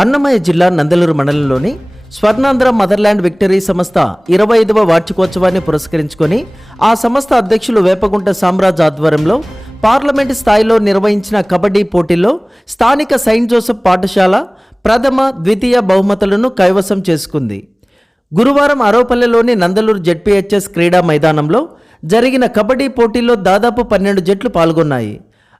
అన్నమయ్య జిల్లా నందలూరు మండలంలోని Swarnandhra motherland victory సంస్థ 25వ వార్షికోత్సవాన్ని పురస్కరించుకొని ఆ సంస్థ అధ్యక్షులు వేపగుంట సామ్రాజ్ ఆధ్వర్యంలో పార్లమెంటు స్థాయిలో నిర్వహించిన కబడ్డీ పోటీల్లో స్థానిక సెయింట్ జోసెఫ్ పాఠశాల ప్రథమ ద్వితీయ బహుమతులను కైవసం చేసుకుంది. గురువారం అరవపల్లెలోని నందలూరు జెడ్పీహెచ్ఎస్ క్రీడా మైదానంలో జరిగిన కబడ్డీ పోటీల్లో దాదాపు 12 జట్లు పాల్గొన్నాయి.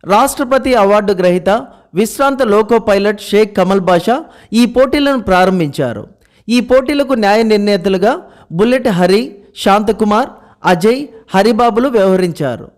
రాష్ట్రపతి అవార్డు గ్రహీత విశ్రాంత లోకో పైలట్ షేక్ కమల్ బాషా ఈ పోటీలను ప్రారంభించారు. ఈ పోటీలకు న్యాయ నిర్ణేతలుగా బుల్లెట్ హరి, శాంతకుమార్, అజయ్, హరిబాబులు వ్యవహరించారు.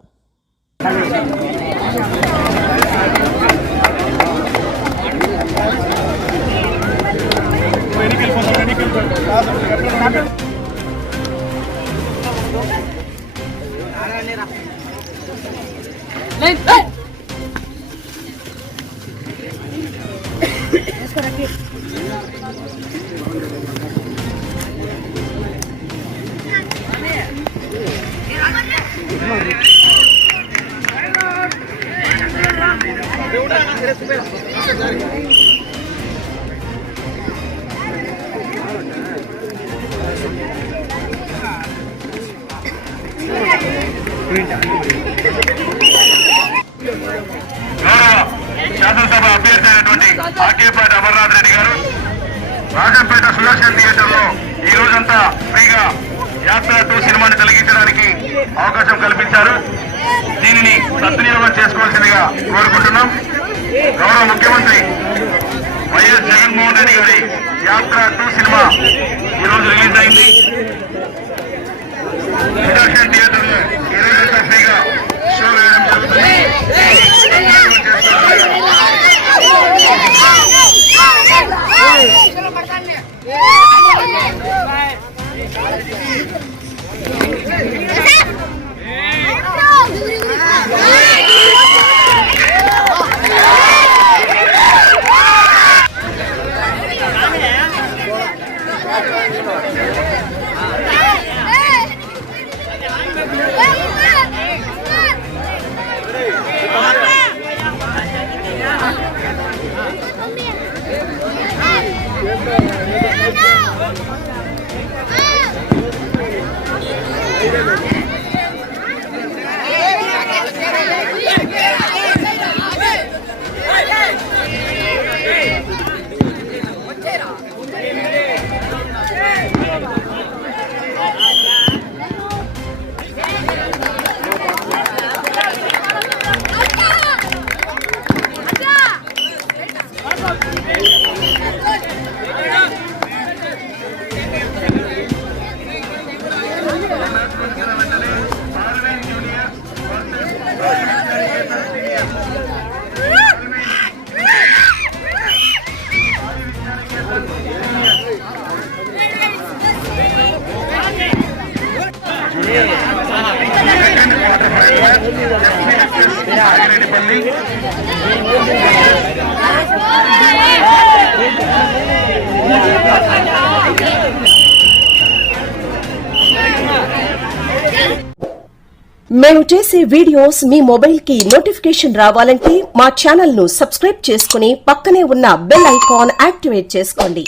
శాసనసభ అభ్యర్థి అయినటువంటి ఆకేపాటి అమర్నాథ్ రెడ్డి గారు రాజంపేట సుదర్శన్ థియేటర్లో ఈ రోజంతా ఫ్రీగా యాత్ర 2 సినిమాని తొలగించడానికి అవకాశం కల్పించారు. దీనిని సద్వినియోగం చేసుకోవాల్సిందిగా కోరుకుంటున్నాం. గౌరవ ముఖ్యమంత్రి వైఎస్ జగన్మోహన్ రెడ్డి గారి యాత్ర 2 సినిమా ఈరోజు రిలీజ్ అయింది. సుదర్శన్ థియేటర్లో ఈ రోజంతా ఫ్రీగా షో వేయడం జరుగుతుంది. మేము చేసే వీడియోస్ మీ మొబైల్ కి నోటిఫికేషన్ రావాలంటే మా ఛానల్ ను సబ్స్క్రైబ్ చేసుకుని పక్కనే ఉన్న బెల్ ఐకాన్ యాక్టివేట్ చేసుకోండి.